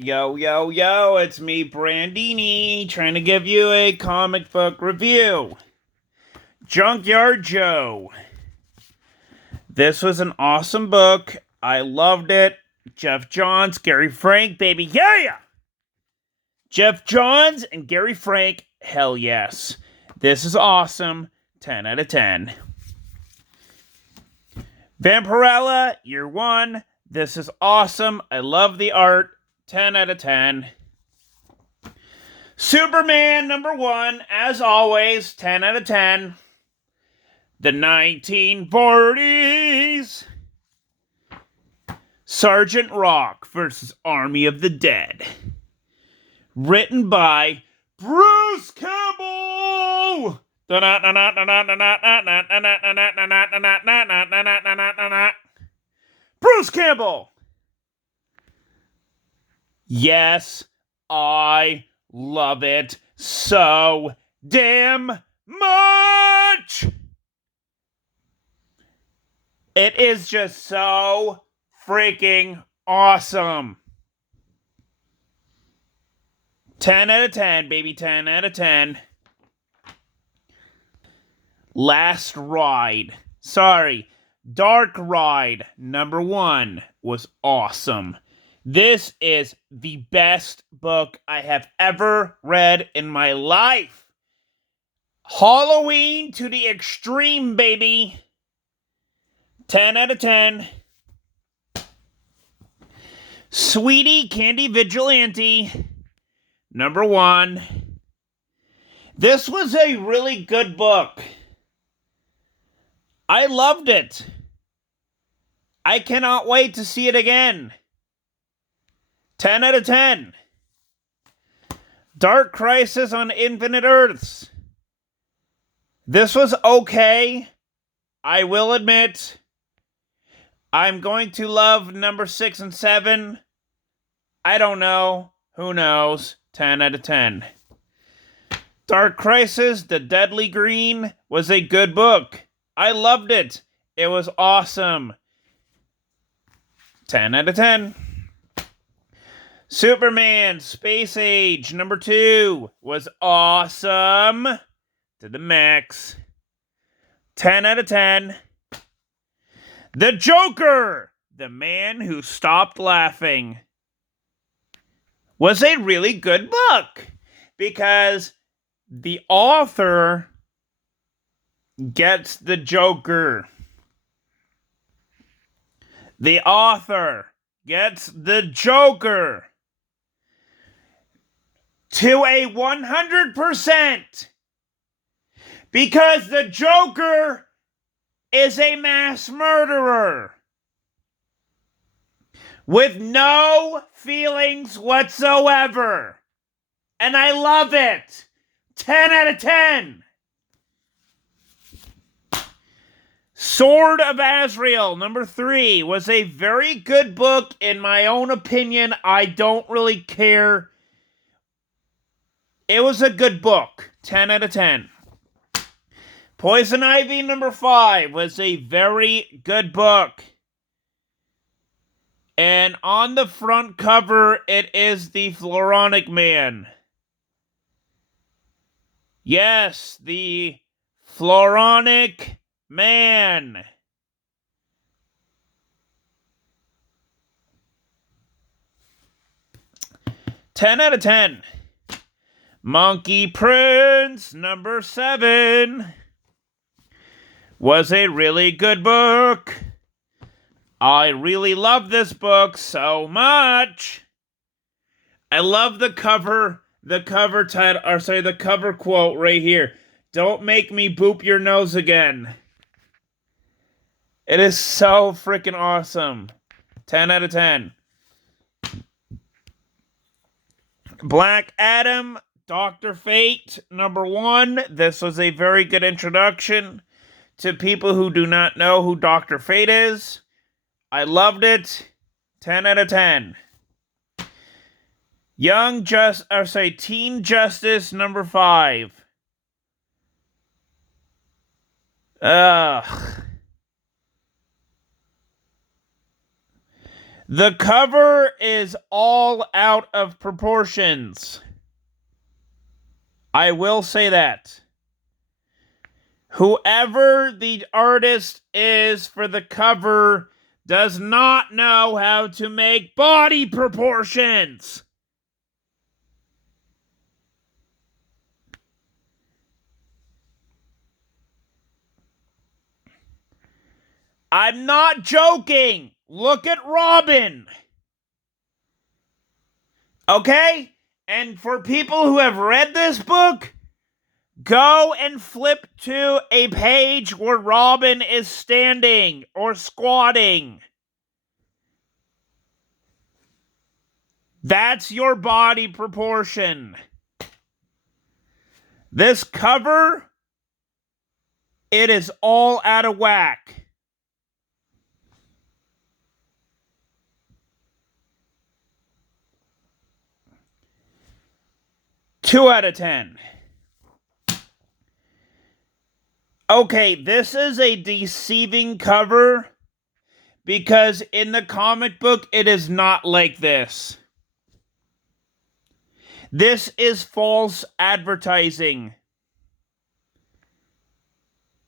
Yo, yo, yo, it's me, Brandini, trying to give you a comic book review. Junkyard Joe. This was an awesome book. I loved it. Geoff Johns, Gary Frank, baby, yeah! Geoff Johns and Gary Frank, hell yes. This is awesome. 10 out of 10. Vampirella, year 1. This is awesome. I love the art. 10 out of 10. Superman number 1, as always, 10 out of 10. The 1940s. Sergeant Rock versus Army of the Dead. Written by Bruce Campbell. Bruce Campbell. Yes, I love it so damn much. It is just so freaking awesome. 10 out of 10, baby, 10 out of 10. Last Ride. Dark Ride number 1 was awesome. This is the best book I have ever read in my life. Halloween to the extreme, baby. 10 out of 10. Sweetie Candy Vigilante, number 1. This was a really good book. I loved it. I cannot wait to see it again. 10 out of 10. Dark Crisis on Infinite Earths. This was okay. I will admit. I'm going to love number 6 and 7. I don't know. Who knows? 10 out of 10. Dark Crisis, The Deadly Green was a good book. I loved it. It was awesome. 10 out of 10. Superman Space Age number 2 was awesome to the max. 10 out of 10. The Joker, The Man Who Stopped Laughing, was a really good book because the author gets the Joker. The author gets the Joker to a 100% because the Joker is a mass murderer with no feelings whatsoever. And I love it. 10 out of 10. Sword of Azrael, number 3, was a very good book in my own opinion. I don't really care. It was a good book. 10 out of 10. Poison Ivy, number 5, was a very good book. And on the front cover, it is the Floronic Man. Yes, the Floronic Man. Ten out of 10. Monkey Prince, number 7, was a really good book. I really love this book so much. I love the cover title, or sorry, the cover quote right here. Don't make me boop your nose again. It is so freaking awesome. 10 out of 10. Black Adam, Dr. Fate, number 1. This was a very good introduction to people who do not know who Dr. Fate is. I loved it. 10 out of 10. Teen Justice number 5. Ugh. The cover is all out of proportions. I will say that. Whoever the artist is for the cover does not know how to make body proportions. I'm not joking. Look at Robin. Okay? And for people who have read this book, go and flip to a page where Robin is standing or squatting. That's your body proportion. This cover, it is all out of whack. Two out of 10. Okay, this is a deceiving cover because in the comic book, it is not like this. This is false advertising.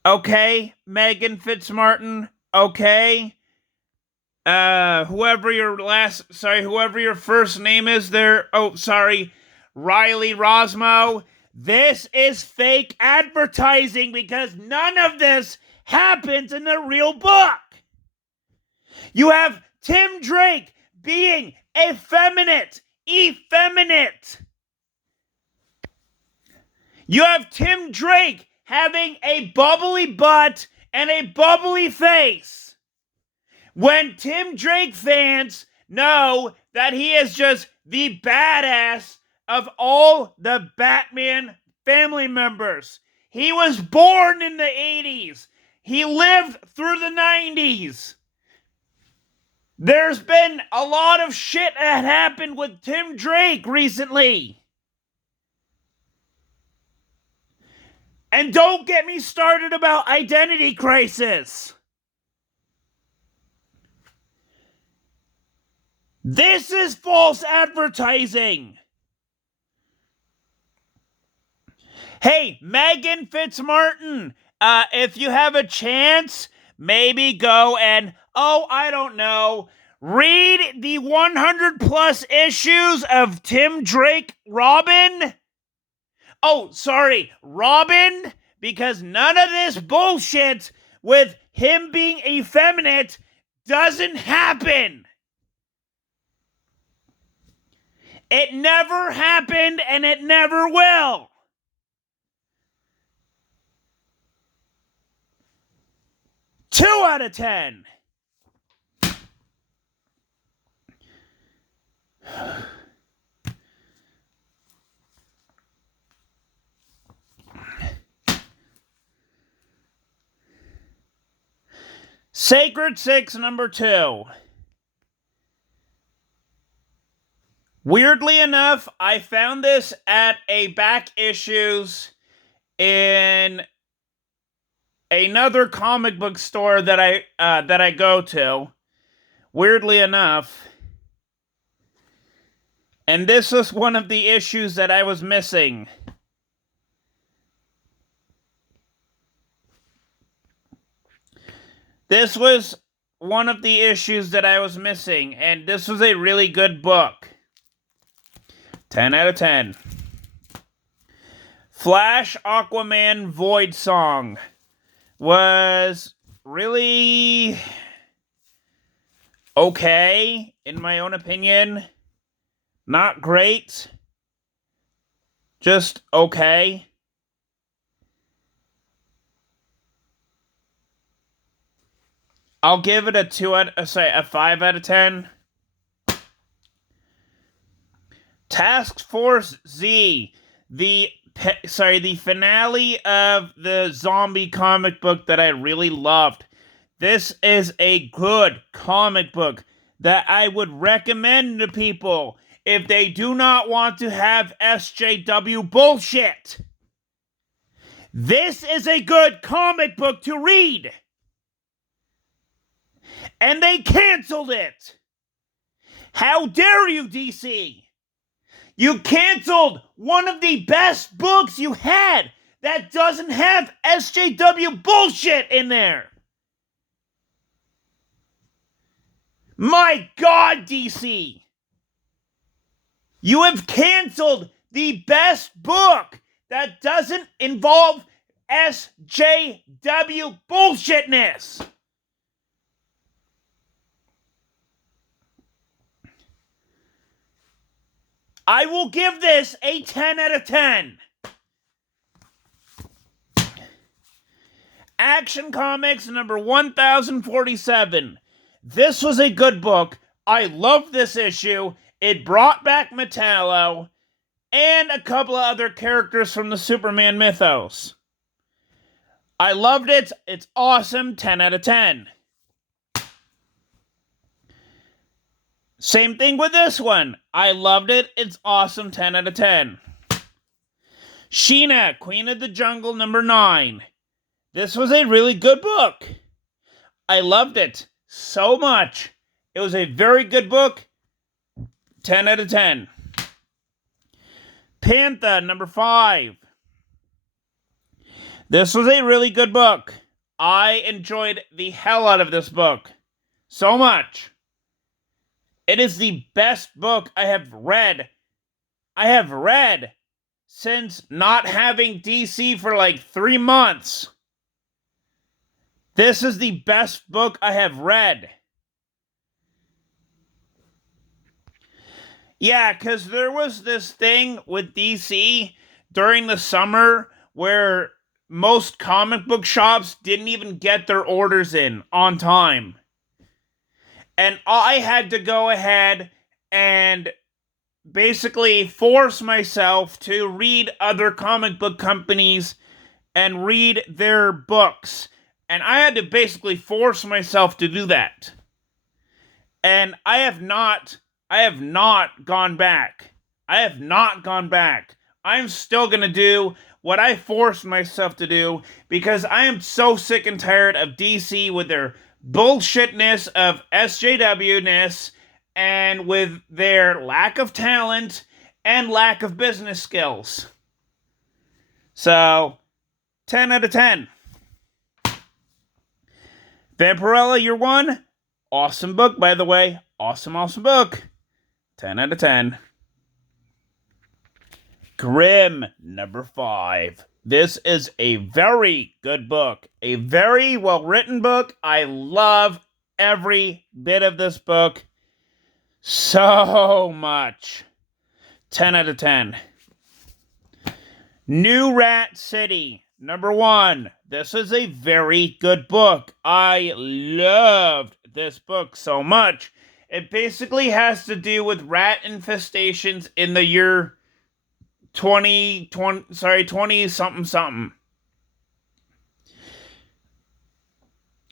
Okay, Megan Fitzmartin. Okay. Whoever your first name is there. Oh, sorry. Riley Rosmo. This is fake advertising because none of this happens in the real book. You have Tim Drake being effeminate. You have Tim Drake having a bubbly butt and a bubbly face. When Tim Drake fans know that he is just the badass of all the Batman family members. He was born in the 80s. He lived through the 90s. There's been a lot of shit that happened with Tim Drake recently. And don't get me started about Identity Crisis. This is false advertising. Hey, Megan Fitzmartin, if you have a chance, maybe go and, I don't know, read the 100 plus issues of Tim Drake Robin. Robin, because none of this bullshit with him being effeminate doesn't happen. It never happened and it never will. Two out of 10. Sacred Six, number 2. Weirdly enough, I found this at a back issues in another comic book store that I go to. Weirdly enough. And this was one of the issues that I was missing. This was one of the issues that I was missing, and this was a really good book. 10 out of 10. Flash Aquaman Void Song was really okay, in my own opinion. Not great. Just okay. I'll give it a 5 out of 10. Task Force Z, the finale of the zombie comic book that I really loved. This is a good comic book that I would recommend to people if they do not want to have SJW bullshit. This is a good comic book to read. And they canceled it. How dare you, DC? You canceled one of the best books you had that doesn't have SJW bullshit in there. My God, DC. You have canceled the best book that doesn't involve SJW bullshitness. I will give this a 10 out of 10. Action Comics number 1047. This was a good book. I loved this issue. It brought back Metallo and a couple of other characters from the Superman mythos. I loved it. It's awesome. 10 out of 10. Same thing with this one. I loved it. It's awesome. 10 out of 10. Sheena, Queen of the Jungle number 9. This was a really good book. I loved it so much. It was a very good book. 10 out of 10. Panther number 5. This was a really good book. I enjoyed the hell out of this book. So much. It is the best book I have read. I have read since not having DC for like 3 months. This is the best book I have read. Yeah, because there was this thing with DC during the summer where most comic book shops didn't even get their orders in on time. And I had to go ahead and basically force myself to read other comic book companies and read their books. And I had to basically force myself to do that. And I have not gone back. I have not gone back. I'm still going to do what I forced myself to do because I am so sick and tired of DC with their bullshitness of SJW-ness and with their lack of talent and lack of business skills. So, 10 out of 10. Vampirella, Year 1. Awesome book, by the way. Awesome book. 10 out of 10. Grimm, number 5. This is a very good book. A very well-written book. I love every bit of this book so much. 10 out of 10. New Rat City, number 1. This is a very good book. I loved this book so much. It basically has to do with rat infestations in the year 20 something.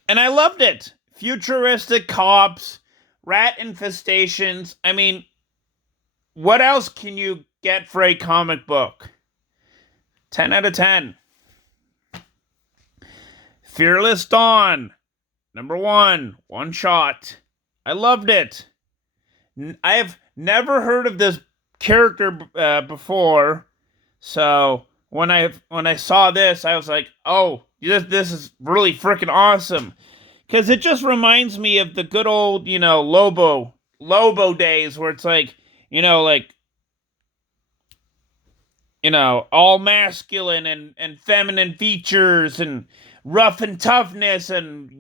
And I loved it. Futuristic cops, rat infestations. I mean, what else can you get for a comic book? 10 out of 10. Fearless Dawn, number 1, one shot. I loved it. I have never heard of this character before, so when I saw this, I was like, oh, this is really freaking awesome, because it just reminds me of the good old, Lobo days, where it's like, all masculine and feminine features and rough and toughness and,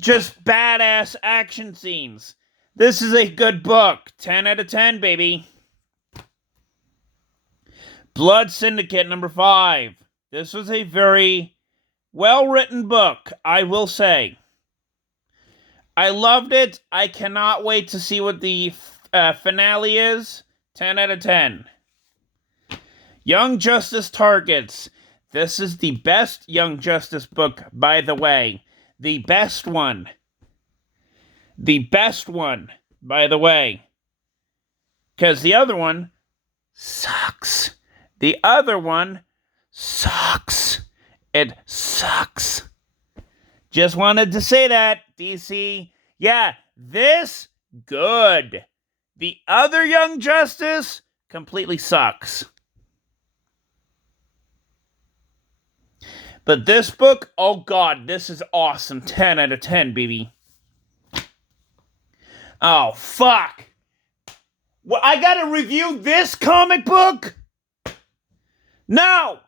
just badass action scenes. This is a good book. 10 out of 10, baby. Blood Syndicate, number 5. This was a very well-written book, I will say. I loved it. I cannot wait to see what the finale is. 10 out of 10. Young Justice Targets. This is the best Young Justice book, by the way. The best one. The best one, by the way. Because the other one sucks. The other one sucks. It sucks. Just wanted to say that, DC. Yeah, this good. The other Young Justice completely sucks. But this book, oh god, this is awesome. 10 out of 10, baby. Oh, fuck. Well, I gotta review this comic book? No!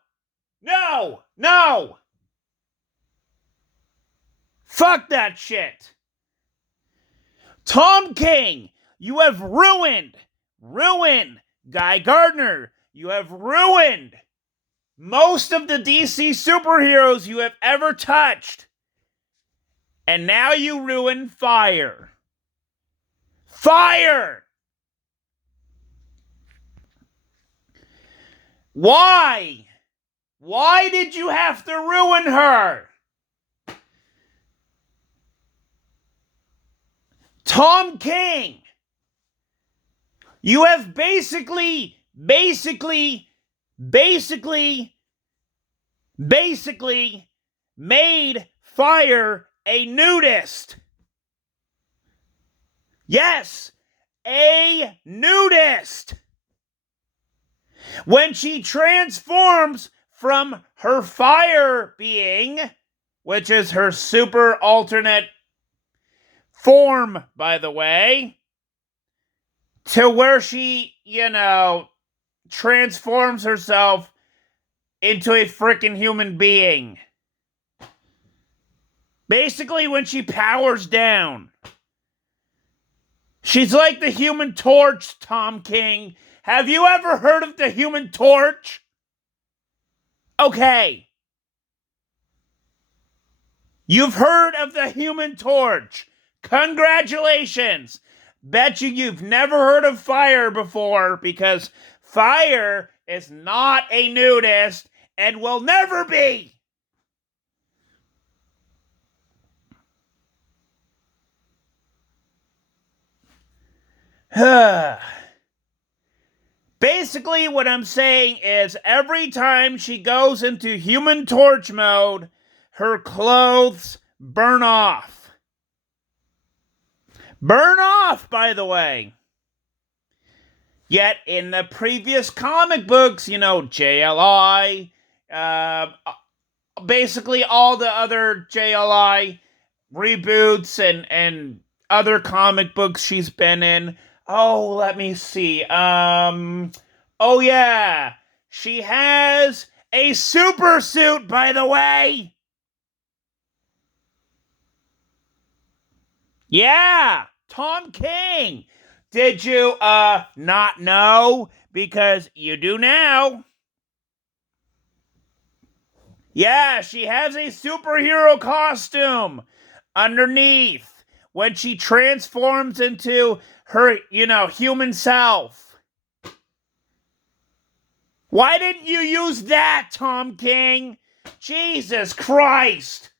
No! No! Fuck that shit. Tom King, you have ruined Guy Gardner. You have ruined most of the DC superheroes you have ever touched. And now you ruin Fire. Fire! Why? Why did you have to ruin her? Tom King, you have basically made Fire a nudist. Yes, a nudist. When she transforms from her fire being, which is her super alternate form, by the way, to where she, transforms herself into a freaking human being. Basically, when she powers down. She's like the Human Torch, Tom King. Have you ever heard of the Human Torch? Okay. You've heard of the Human Torch. Congratulations. Bet you've never heard of Fire before, because Fire is not a nudist and will never be. Basically, what I'm saying is every time she goes into Human Torch mode, her clothes burn off. Burn off, by the way. Yet, in the previous comic books, JLI, basically all the other JLI reboots and other comic books she's been in. Oh, let me see. Oh yeah. She has a super suit, by the way. Yeah, Tom King. Did you, not know? Because you do now. Yeah, she has a superhero costume underneath when she transforms into her, human self. Why didn't you use that, Tom King? Jesus Christ.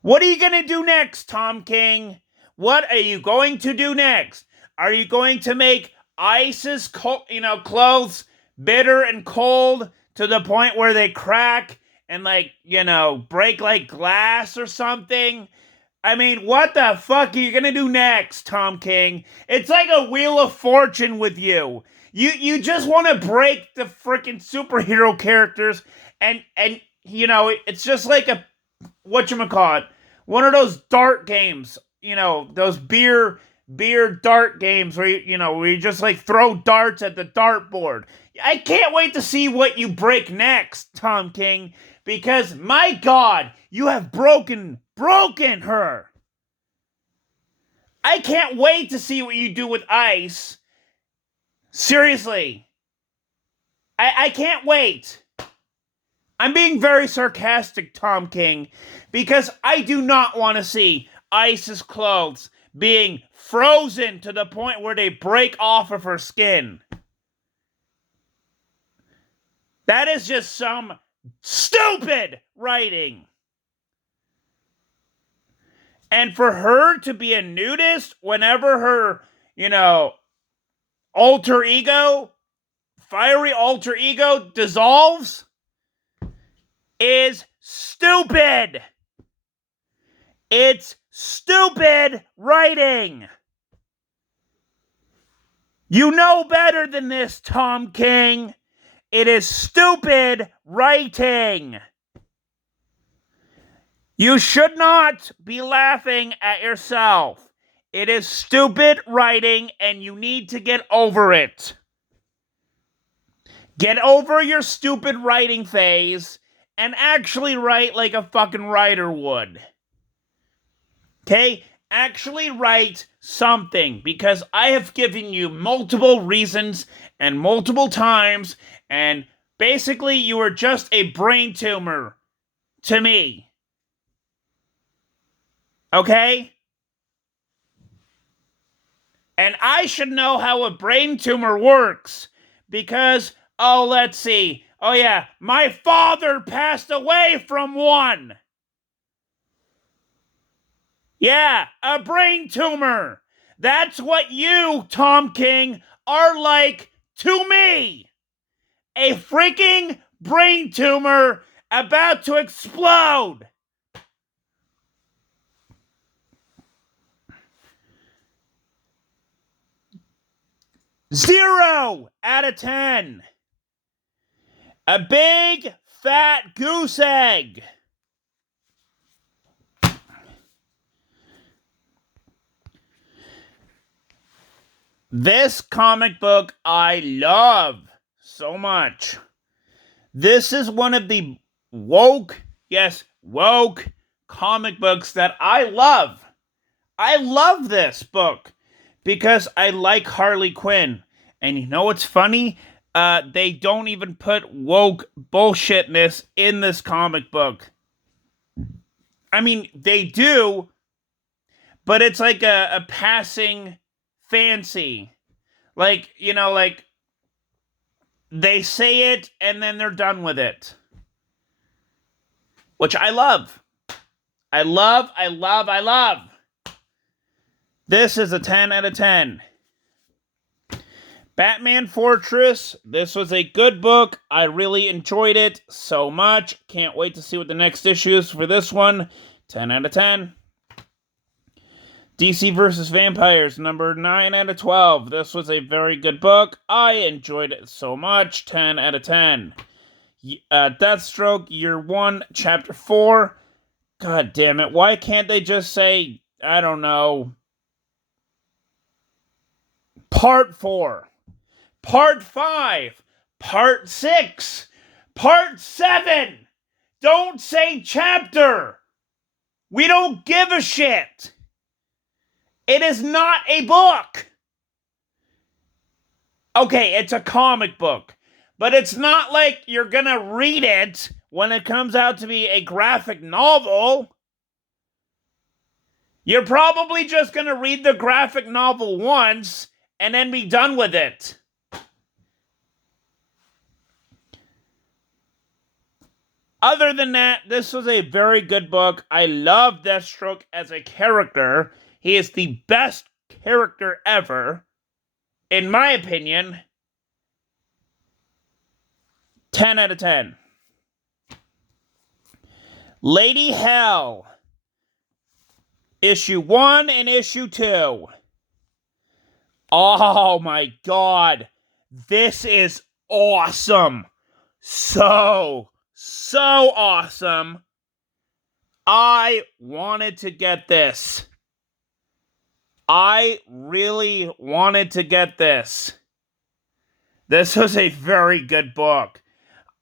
What are you going to do next, Tom King? What are you going to do next? Are you going to make Ice's, clothes bitter and cold to the point where they crack and, break like glass or something? I mean, what the fuck are you gonna do next, Tom King? It's like a Wheel of Fortune with you. You just want to break the freaking superhero characters and it's just like a whatchamacallit, one of those dart games, those beer dart games where you just throw darts at the dartboard. I can't wait to see what you break next, Tom King, because my God, you have broken her. I can't wait to see what you do with Ice. Seriously. I can't wait. I'm being very sarcastic, Tom King, because I do not want to see Ice's clothes being frozen to the point where they break off of her skin. That is just some stupid writing. And for her to be a nudist whenever her, alter ego, fiery alter ego dissolves is stupid. It's stupid writing. You know better than this, Tom King. It is stupid writing. You should not be laughing at yourself. It is stupid writing, and you need to get over it. Get over your stupid writing phase and actually write like a fucking writer would. Okay? Actually write something, because I have given you multiple reasons and multiple times, and basically you are just a brain tumor to me. Okay? And I should know how a brain tumor works, because, let's see. Oh yeah, my father passed away from one. Yeah, a brain tumor. That's what you, Tom King, are like to me. A freaking brain tumor about to explode. Zero out of 10. A big fat goose egg. This comic book I love so much. This is one of the woke comic books that I love. I love this book because I like Harley Quinn. And you know what's funny? They don't even put woke bullshitness in this comic book. I mean, they do, but it's like a passing fancy. Like, like they say it and then they're done with it. Which I love. I love. This is a 10 out of 10. Batman Fortress. This was a good book. I really enjoyed it so much. Can't wait to see what the next issue is for this one. 10 out of 10. DC vs. Vampires, number 9 out of 12. This was a very good book. I enjoyed it so much. 10 out of 10. Deathstroke, Year 1, Chapter 4. God damn it. Why can't they just say, I don't know, Part 4, Part 5, Part 6, Part 7. Don't say chapter. We don't give a shit. It is not a book. Okay, it's a comic book, but it's not like you're gonna read it when it comes out to be a graphic novel. You're probably just gonna read the graphic novel once and then be done with it. Other than that, this was a very good book. I love Deathstroke as a character. He is the best character ever, in my opinion. 10 out of 10. Lady Hell. Issue 1 and Issue 2. Oh my god. This is awesome. So awesome. I wanted to get this. I really wanted to get this. This was a very good book.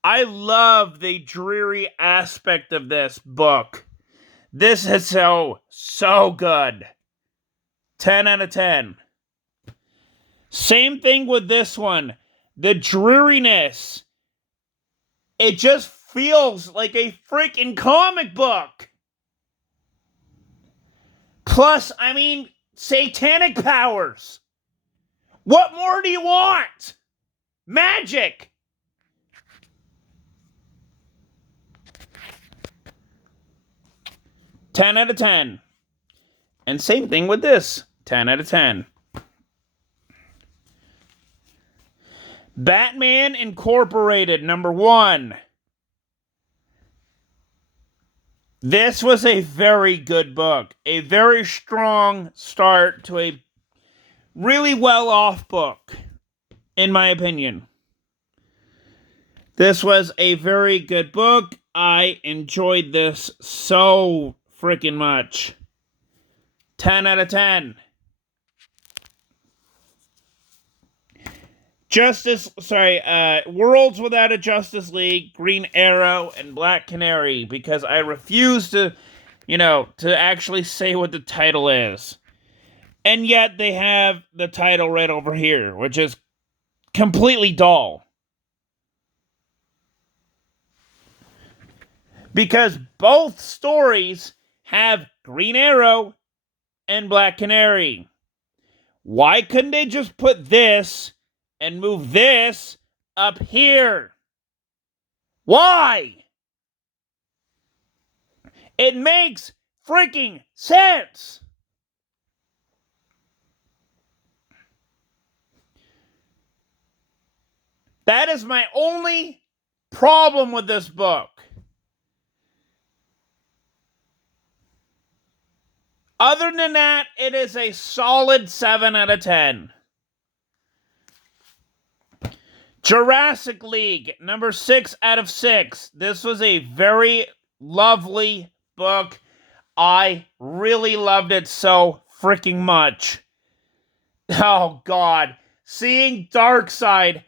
I love the dreary aspect of this book. This is so good. 10 out of 10. Same thing with this one. The dreariness. It just feels like a freaking comic book. Plus, I mean, satanic powers. What more do you want? Magic. Ten out of 10. And same thing with this. 10 out of 10. Batman Incorporated, number 1. This was a very good book. A very strong start to a really well off book, in my opinion. This was a very good book. I enjoyed this so freaking much. 10 out of 10. Worlds Without a Justice League, Green Arrow, and Black Canary, because I refuse to actually say what the title is. And yet they have the title right over here, which is completely dull. Because both stories have Green Arrow and Black Canary. Why couldn't they just put this and move this up here? Why? It makes freaking sense. That is my only problem with this book. Other than that, it is a solid 7 out of 10. Jurassic League, number 6 out of 6. This was a very lovely book. I really loved it so freaking much. Oh, God. Seeing Darkseid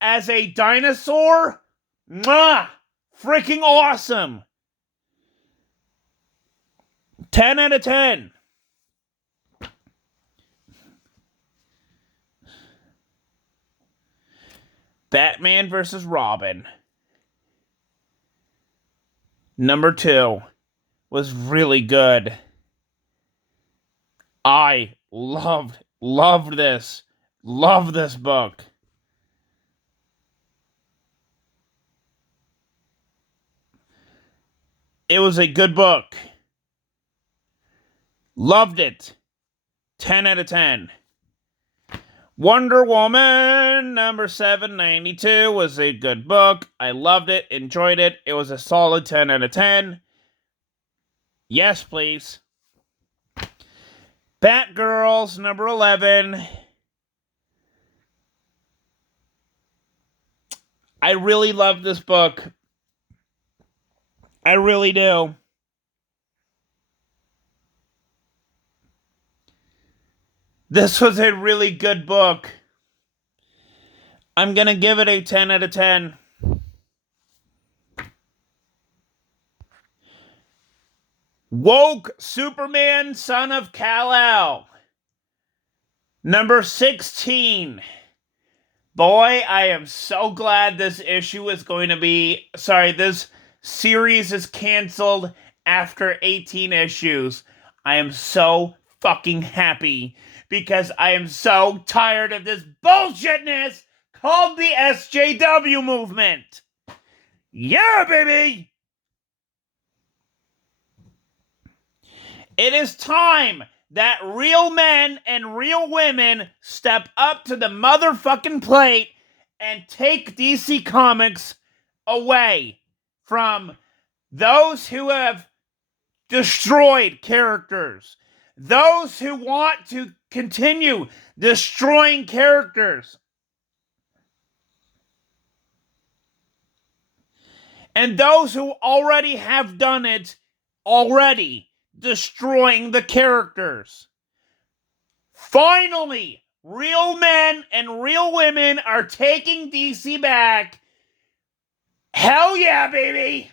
as a dinosaur? Mwah! Freaking awesome. 10 out of 10. Batman vs. Robin. Number 2 was really good. I loved this. Loved this book. It was a good book. Loved it. 10 out of 10. Wonder Woman, number 792, was a good book. I loved it, enjoyed it. It was a solid 10 out of 10. Yes, please. Batgirls, number 11. I really love this book. I really do. This was a really good book. I'm going to give it a 10 out of 10. Woke Superman, Son of Kal-El. Number 16. Boy, I am so glad this series is canceled after 18 issues. I am so fucking happy because I am so tired of this bullshitness called the SJW movement. Yeah, baby! It is time that real men and real women step up to the motherfucking plate and take DC Comics away from those who have destroyed characters, those who want to continue destroying characters, and those who already have done it already, destroying the characters. Finally, real men and real women are taking DC back. Hell yeah, baby!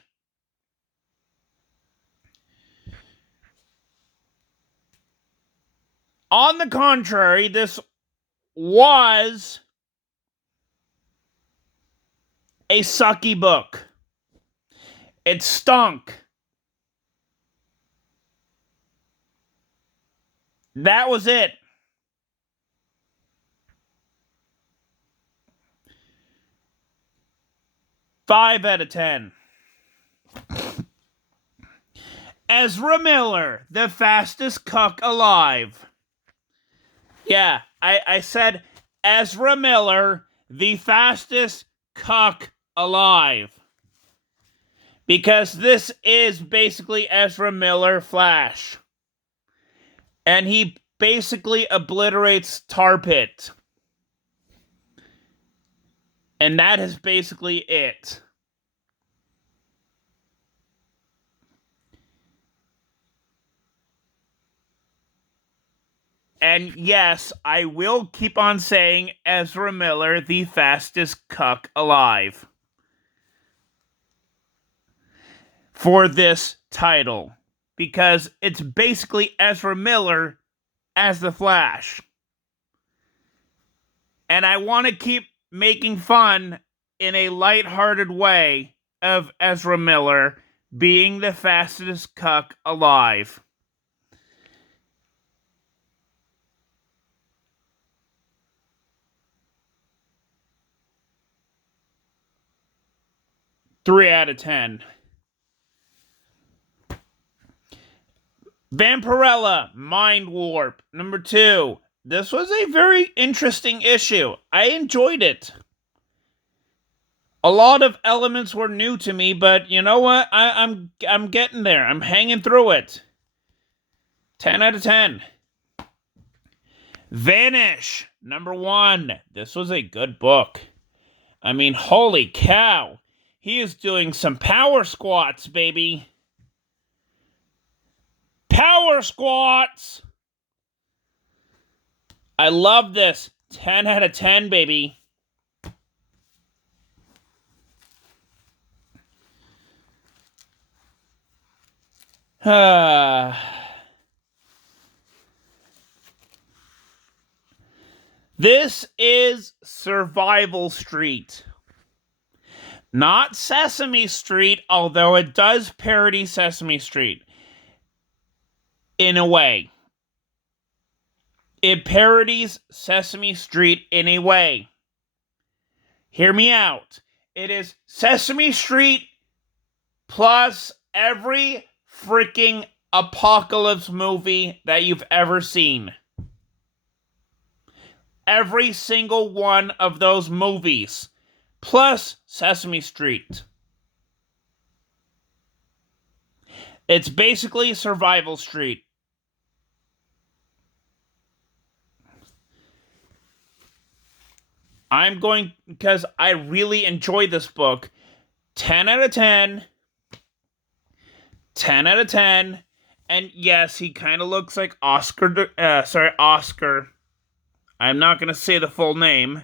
On the contrary, this was a sucky book. It stunk. That was it. Five out of 10. Ezra Miller, the fastest cuck alive. Yeah, I said Ezra Miller, the fastest cuck alive. Because this is basically Ezra Miller Flash. And he basically obliterates Tar Pit. And that is basically it. And yes, I will keep on saying Ezra Miller, the fastest cuck alive, for this title. Because it's basically Ezra Miller as the Flash. And I want to keep making fun in a lighthearted way of Ezra Miller being the fastest cuck alive. Three out of 10. Vampirella, Mind Warp, number 2. This was a very interesting issue. I enjoyed it. A lot of elements were new to me, but you know what? I'm getting there. I'm hanging through it. 10 out of 10. Vanish, number 1. This was a good book. I mean, holy cow. He is doing some power squats, baby. Power squats! I love this. 10 out of 10, baby. This is Survival Street. Not Sesame Street, although it does parody Sesame Street. In a way. It parodies Sesame Street in a way. Hear me out. It is Sesame Street plus every freaking apocalypse movie that you've ever seen. Every single one of those movies. Plus Sesame Street. It's basically Survival Street. I'm going, because I really enjoyed this book. 10 out of 10. 10 out of 10. And yes, he kind of looks like Oscar. I'm not going to say the full name.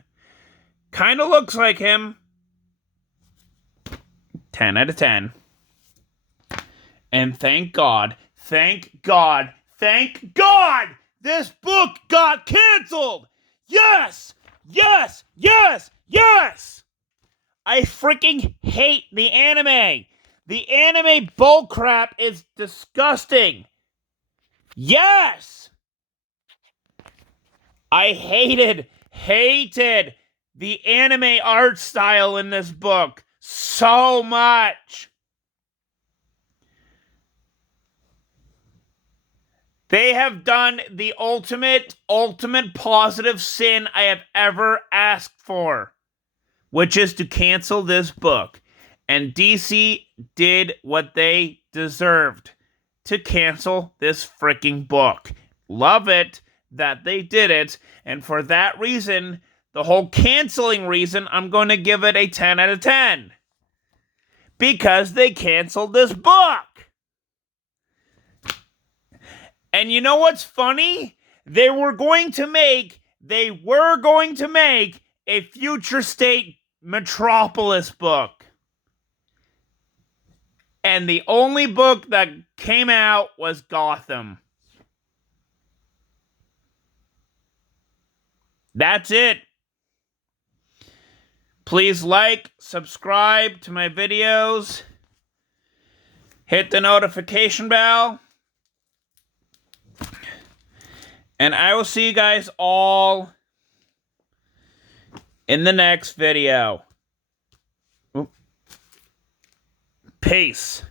Kind of looks like him. 10 out of 10. And thank God, this book got canceled. Yes! Yes! Yes! Yes! I freaking hate the anime. The anime bullcrap is disgusting. Yes! I hated the anime art style in this book so much. They have done the ultimate positive sin I have ever asked for, which is to cancel this book. And DC did what they deserved, to cancel this freaking book. Love it that they did it, and for that reason, the whole canceling reason, I'm going to give it a 10 out of 10. Because they canceled this book. And you know what's funny? They were going to make a Future State Metropolis book. And the only book that came out was Gotham. That's it. Please like, subscribe to my videos. Hit the notification bell. And I will see you guys all in the next video. Peace.